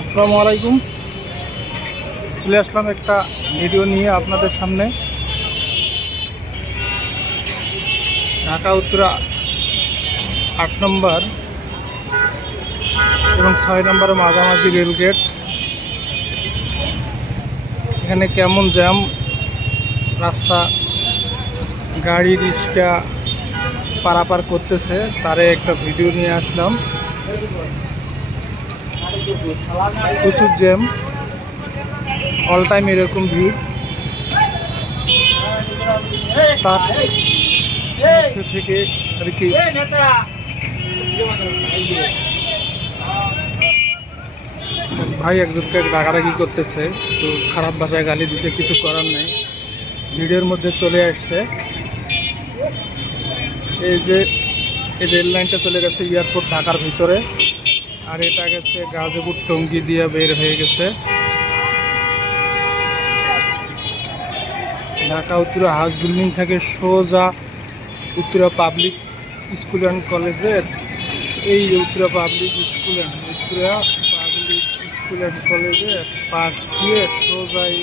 আসসালামু আলাইকুম। চলে আসলাম একটা ভিডিও নিয়ে আপনাদের সামনে। ঢাকা উত্তরা 8 নম্বর এবং 6 নম্বরের মাঝামাঝি রেলগেট, এখানে কেমন জ্যাম, রাস্তা গাড়ি রিক্সা পারাপার করতেছে, তারে একটা ভিডিও নিয়ে আসলাম। প্রচুর জ্যাম, অল টাইম এরকম ভিড়। তার মধ্যে থেকে আর কি ভাই একজনকে রাগারাগি করতেছে, তো খারাপ ভাষায় গালি দিতে, কিছু করার নাই, ভিডিওর মধ্যে চলে আসছে। এই যে এই রেল লাইনটা চলে গেছে এয়ারপোর্ট ঢাকার ভিতরে, আর এটা গেছে গাজীপুর টঙ্গী দিয়ে বের হয়ে গেছে। ঢাকা উত্তরা হাউস বিল্ডিং থেকে সোজা উত্তরা পাবলিক স্কুল অ্যান্ড কলেজের, এই উত্তরা পাবলিক স্কুল অ্যান্ড কলেজের পাশ দিয়ে সোজা এই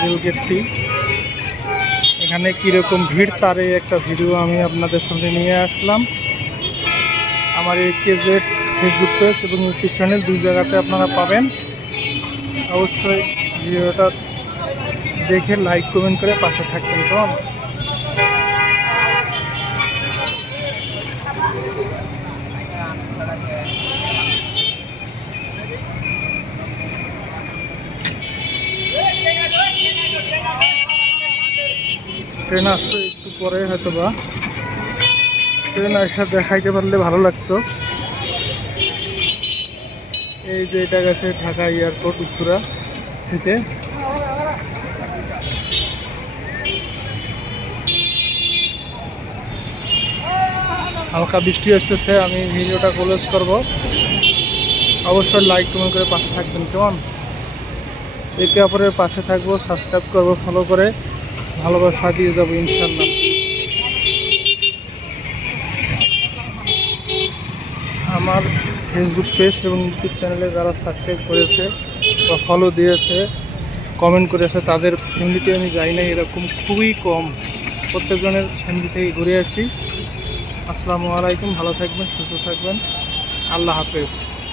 রেলগেটটি। এখানে কীরকম ভিড় তার এই একটা ভিডিও আমি আপনাদের সামনে নিয়ে আসলাম। আমার এই কেজেড ফেসবুক পেজ এবং ইউটিউব চ্যানেল দুই জায়গাতে আপনারা পাবেন। অবশ্যই ভিডিওটা দেখে লাইক কমেন্ট করে পাশে থাকবেন। কেমন? ট্রেন আসলে একটু পরে হয়তো বা ট্রেন আসা দেখাইতে পারলে ভালো লাগতো। এই যে এটা গেছে ঢাকা এয়ারপোর্ট উত্তরা থেকে। হালকা বৃষ্টি আসতেছে, আমি ভিডিওটা ক্লোজ করব। অবশ্যই লাইক কমেন্ট করে পাশে থাকবেন। কেমন? একে অপরের পাশে থাকবো, সাবস্ক্রাইব করব, ফলো করে ভালোবাসা দিয়ে যাবো ইনশাল্লাহ। আমার ফেসবুক পেজ এবং ইউটিউব চ্যানেলে যারা সাবস্ক্রাইব করেছে বা ফলো দিয়েছে, কমেন্ট করেছে, তাদের ফ্যামিলিতে আমি যাই না, এরকম খুবই কম। প্রত্যেকজনের ফ্যামিলি থেকে ঘুরে আসি। আসসালামু আলাইকুম, ভালো থাকবেন, সুস্থ থাকবেন, আল্লাহ হাফেজ।